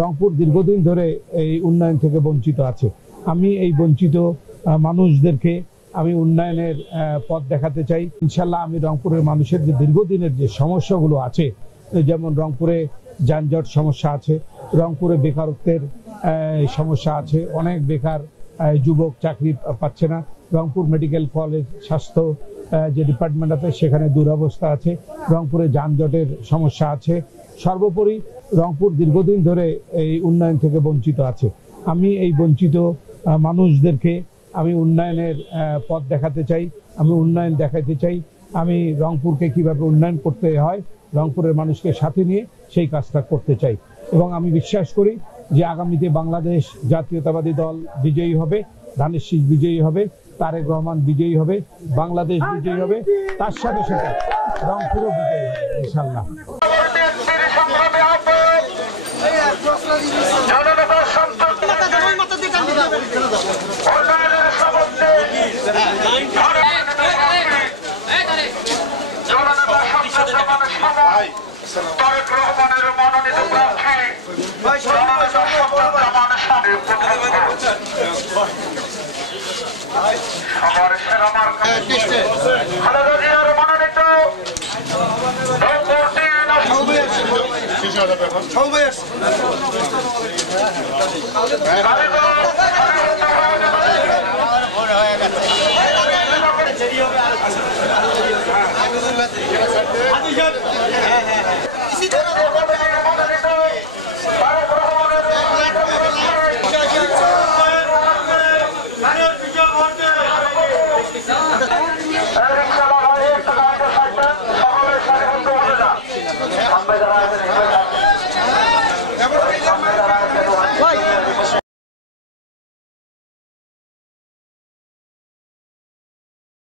রংপুর দীর্ঘদিন ধরে এই উন্নয়ন থেকে বঞ্চিত আছে। আমি এই বঞ্চিত মানুষদেরকে আমি উন্নয়নের পথ দেখাতে চাই। ইনশাল্লাহ আমি রংপুরের মানুষের যে দীর্ঘদিনের যে সমস্যাগুলো আছে, যেমন রংপুরে যানজট সমস্যা আছে, রংপুরে বেকারত্বের সমস্যা আছে, অনেক বেকার যুবক চাকরি পাচ্ছে না, রংপুর মেডিকেল কলেজ স্বাস্থ্য যে ডিপার্টমেন্ট আছে সেখানে দুরবস্থা আছে, রংপুরে যানজটের সমস্যা আছে। সর্বোপরি রংপুর দীর্ঘদিন ধরে এই উন্নয়ন থেকে বঞ্চিত আছে। আমি এই বঞ্চিত মানুষদেরকে আমি উন্নয়নের পথ দেখাতে চাই, আমি উন্নয়ন দেখাতে চাই। আমি রংপুরকে কিভাবে উন্নয়ন করতে হয়, রংপুরের মানুষকে সাথে নিয়ে সেই কাজটা করতে চাই। এবং আমি বিশ্বাস করি যে আগামীতে বাংলাদেশ জাতীয়তাবাদী দল বিজয়ী হবে, ধানের শীষ বিজয়ী হবে, তারেক রহমান বিজয়ী হবে, বাংলাদেশ বিজয়ী হবে, তার সাথে সাথে রংপুরও বিজয়ী হবে ইনশাআল্লাহ। তারেক রহমানের মনোনীত প্রার্থী আমার সেরা মার্কা খালেদা জিয়ার মনোনীত রংপুর 3